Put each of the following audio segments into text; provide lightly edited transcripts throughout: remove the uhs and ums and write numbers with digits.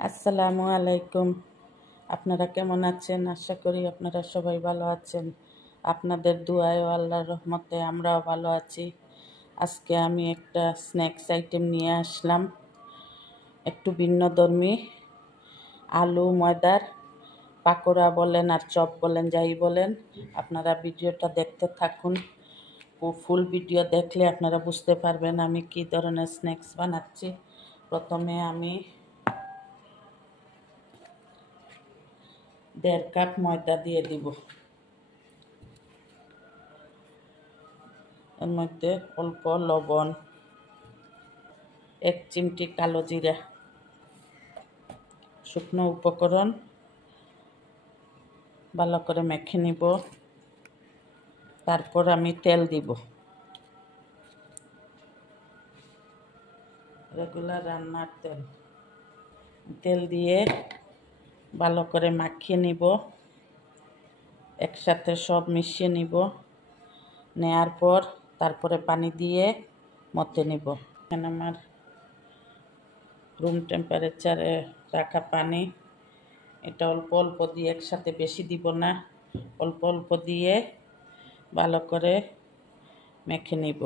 আসসালামু আলাইকুম। আপনারা কেমন আছেন? আশা করি আপনারা সবাই ভালো আছেন। আপনাদের দুআয় ও আল্লাহর রহমতে আমরাও ভালো আছি। আজকে আমি একটা স্ন্যাক্স আইটেম নিয়ে আসলাম, একটু ভিন্নধর্মী। আলু ময়দার পাকোড়া বলেন আর চপ বলেন, যাই বলেন, আপনারা ভিডিওটা দেখতে থাকুন। ফুল ভিডিও দেখলে আপনারা বুঝতে পারবেন আমি কী ধরনের স্ন্যাক্স বানাচ্ছি। প্রথমে আমি 1.5 কাপ ময়দা দিয়ে দিব। এর মধ্যে অল্প লবণ, 1 চিমটি কালো জিরা, শুকনো উপকরণ ভালো করে মেখে নিব। তারপর আমি তেল দিব, রেগুলার রান্নার তেল। তেল দিয়ে ভালো করে মাখিয়ে নিব, একসাথে সব মিশিয়ে নিব। নেয়ার পর তারপরে পানি দিয়ে মথে নিব। এখানে আমার রুম টেম্পারেচারে রাখা পানি, এটা অল্প অল্প দিয়ে, একসাথে বেশি দিব না, অল্প অল্প দিয়ে ভালো করে মেখে নিব।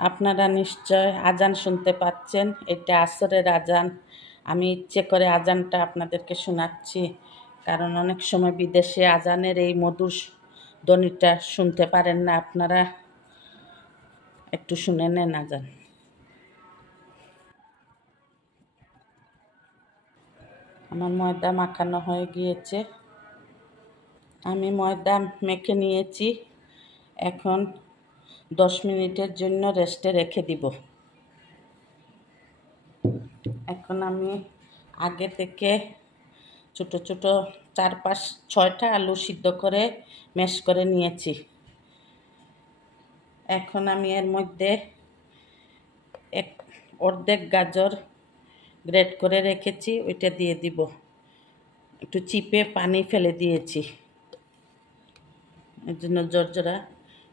আপনারা নিশ্চয় আজান শুনতে পাচ্ছেন, এটা আসরের আজান। আমি ইচ্ছে করে আজানটা আপনাদেরকে শোনাচ্ছি, কারণ অনেক সময় বিদেশে আজানের এই মধুর ধ্বনিটা শুনতে পারেন না। আপনারা একটু শুনে নেন আজান। আমার ময়দা মাখানো হয়ে গিয়েছে, আমি ময়দা মেখে নিয়েছি। এখন 10 মিনিটের জন্য রেস্টে রেখে দিব। এখন আমি আগে থেকে ছোট ছোট 4-5-6টা আলু সিদ্ধ করে ম্যাশ করে নিয়েছি। এখন আমি এর মধ্যে অর্ধেক গাজর গ্রেট করে রেখেছি, ওইটা দিয়ে দিব। একটু চিপে পানি ফেলে দিয়েছি, এর জন্য জর্জরা,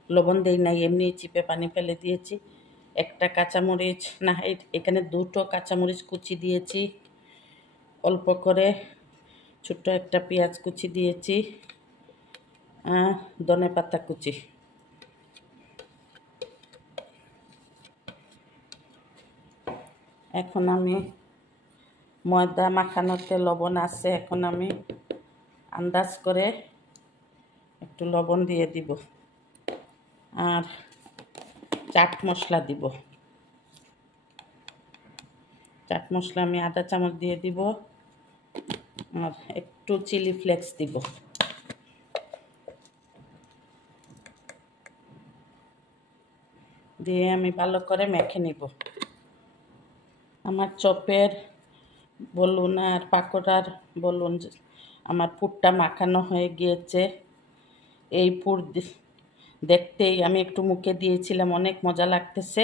লবণ দেই নাই, এমনি চিপে পানি ফেলে দিয়েছি। একটা কাঁচামরিচ, না এখানে 2টো কাঁচামরিচ কুচি দিয়েছি, অল্প করে ছোট্ট একটা পেঁয়াজ কুচি দিয়েছি, ধনেপাতা কুচি। এখন আমি ময়দা মাখানোতে লবণ আছে, এখন আমি আন্দাজ করে একটু লবণ দিয়ে দিব আর চাট মশলা দিব। চাট মশলা আমি আধা চামচ দিয়ে দিব আর একটু চিলি ফ্লেক্স দিব। দিয়ে আমি ভালো করে মেখে নিব। আমার চপের বলুন আর পাকোড়ার বলুন, আমার পুরটা মাখানো হয়ে গিয়েছে। এই পুর দেখতেই আমি একটু মুখে দিয়েছিলাম, অনেক মজা লাগতেছে।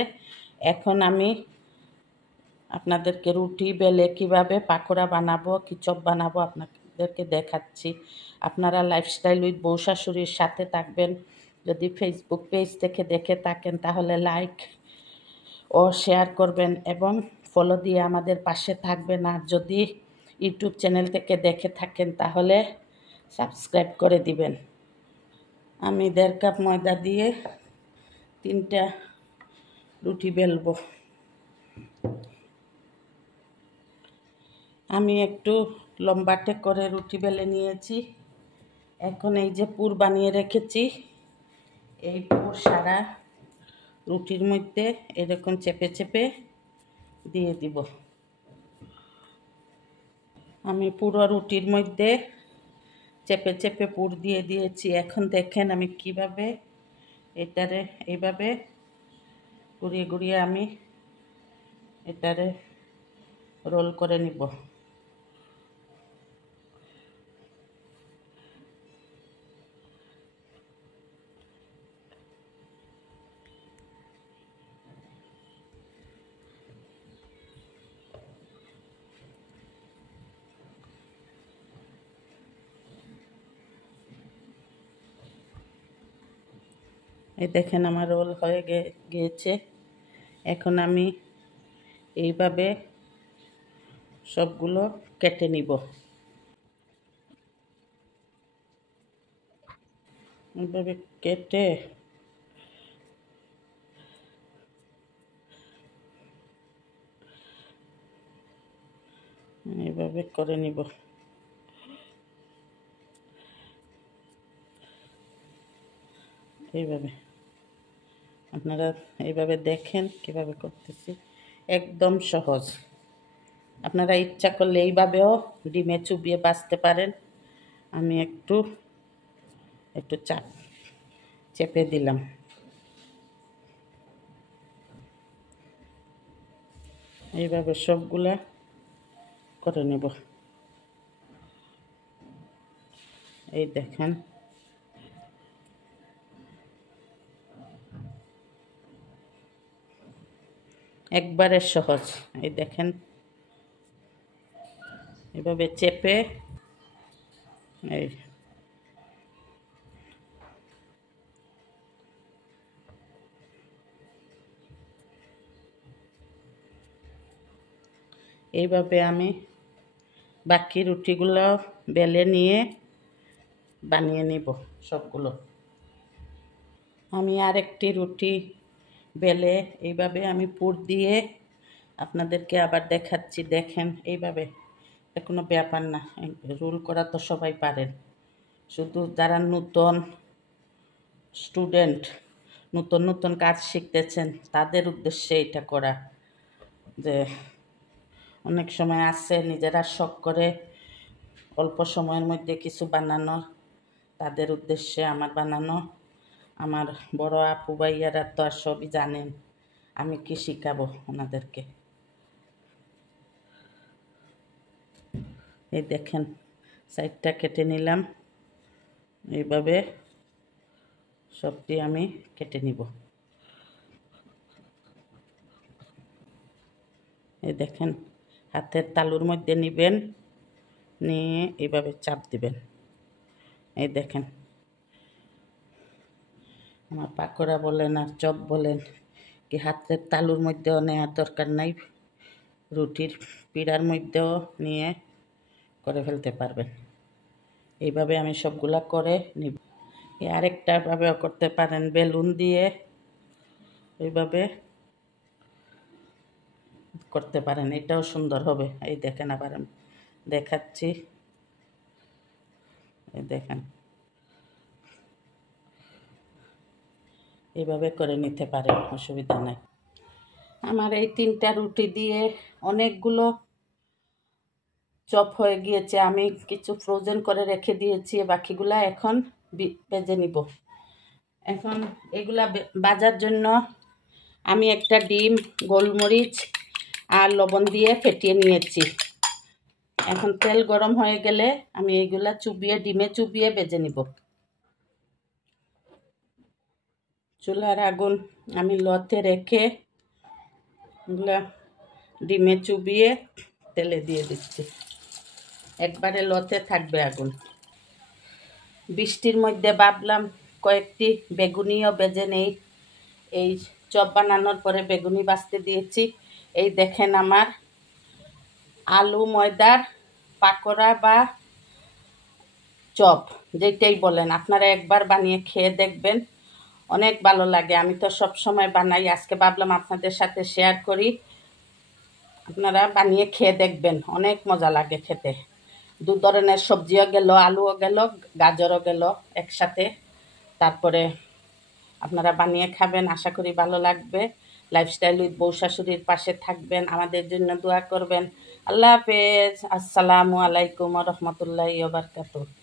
এখন আমি আপনাদেরকে রুটি বেলে কিভাবে পাকোড়া বানাবো, কি চপ বানাবো আপনাদেরকে দেখাচ্ছি। আপনারা লাইফস্টাইল উইথ বউ শাশুড়ির সাথে থাকবেন। যদি ফেসবুক পেজ থেকে দেখে থাকেন তাহলে লাইক ও শেয়ার করবেন এবং ফলো দিয়ে আমাদের পাশে থাকবেন। আর যদি ইউটিউব চ্যানেল থেকে দেখে থাকেন তাহলে সাবস্ক্রাইব করে দিবেন। আমি 1.5 কাপ ময়দা দিয়ে 3টা রুটি বেলবো। আমি একটু লম্বাটে করে রুটি বেলে নিয়েছি। এখন এই যে পুর বানিয়ে রেখেছি, এই পুর সারা রুটির মধ্যে এরকম চেপে চেপে দিয়ে দিব। আমি পুরো রুটির মধ্যে চেপে চেপে পুর দিয়ে দিয়েছি। এখন দেখেন আমি কিভাবে এটারে এইভাবে ঘুরিয়ে ঘুরিয়ে আমি এটারে রোল করে নিব। এই দেখেন আমার রোল হয়ে গিয়েছে। এখন আমি এইভাবে সবগুলো কেটে নিব। এভাবে কেটে এইভাবে করে নিব। এইভাবে আপনারা এইভাবে দেখেন কিভাবে করতেছি, একদম সহজ। আপনারা ইচ্ছা করলে এইভাবেও ডিমে চুবিয়ে বাছতে পারেন। আমি একটু চেপে দিলাম। এইভাবে সবগুলা করে নেব। এই দেখেন, একবারে সহজ। এই দেখেন, এভাবে চেপে এই এইভাবে আমি বাকি রুটিগুলো বেলে নিয়ে বানিয়ে নিব সবগুলো। আমি আরেকটি রুটি বেলে এইভাবে আমি পুর দিয়ে আপনাদেরকে আবার দেখাচ্ছি। দেখেন, এইভাবে কোনো ব্যাপার না, রোল করা তো সবাই পারেন। শুধু যারা নতুন স্টুডেন্ট, নতুন নতুন কাজ শিখতেছেন, তাদের উদ্দেশ্যে এটা করা। যে অনেক সময় আছে নিজেরা শখ করে অল্প সময়ের মধ্যে কিছু বানানো, তাদের উদ্দেশ্যে আমার বানানো। আমার বড় আপু ভাইয়ারা তো আর সবই জানেন, আমি কি শিখাবো ওনাদেরকে। এই দেখেন, সাইডটা কেটে নিলাম। এইভাবে সবটি আমি কেটে নিব। এই দেখেন, হাতের তালুর মধ্যে নিবেন, নিয়ে এইভাবে চাপ দিবেন। এই দেখেন, আমার পাকোড়া বলেন আর চপ বলেন, কি হাতের তালুর মধ্যেও নেওয়ার দরকার নাই, রুটির পিড়ার মধ্যেও নিয়ে করে ফেলতে পারবেন। এইভাবে আমি সবগুলা করে নিব। আরেকটা ভাবেও করতে পারেন, বেলুন দিয়ে এইভাবে করতে পারেন, এটাও সুন্দর হবে। এই দেখেন, আবার আমি দেখাচ্ছি। এই দেখেন, এইভাবে করে নিতে পারেন, অসুবিধা নাই। আমার এই 3টা রুটি দিয়ে অনেকগুলো চপ হয়ে গিয়েছে। আমি কিছু ফ্রোজেন করে রেখে দিয়েছি, বাকিগুলা এখন ভেজে নিব। এখন এগুলা ভাজার জন্য আমি একটা ডিম, গোলমরিচ আর লবণ দিয়ে ফেটিয়ে নিয়েছি। এখন তেল গরম হয়ে গেলে আমি এইগুলা ডিমে চুবিয়ে ভেজে নিব। চুলার আগুন আমি লতে রেখে এগুলা ডিমে চুবিয়ে তেলে দিয়ে দিচ্ছি। একবারে লতে থাকবে আগুন। বৃষ্টির মধ্যে ভাবলাম কয়েকটি বেগুনিও ভেজে নেই। এই চপ বানানোর পরে বেগুনি ভাজতে দিয়েছি। এই দেখেন, আমার আলু ময়দার পাকোড়া বা চপ, যেটাই বলেন, আপনারা একবার বানিয়ে খেয়ে দেখবেন, অনেক ভালো লাগে। আমি তো সব সময় বানাই, আজকে ভাবলাম আপনাদের সাথে শেয়ার করি। আপনারা বানিয়ে খেয়ে দেখবেন, অনেক মজা লাগে খেতে। 2 ধরনের সবজিও গেল, আলুও গেল, গাজরও গেল একসাথে। তারপরে আপনারা বানিয়ে খাবেন, আশা করি ভালো লাগবে। লাইফস্টাইল উইথ বউ শাশুড়ির পাশে থাকবেন, আমাদের জন্য দোয়া করবেন। আল্লাহ হাফেজ। আসসালামু আলাইকুম ওয়া রাহমাতুল্লাহি ওয়া বারাকাতুহু।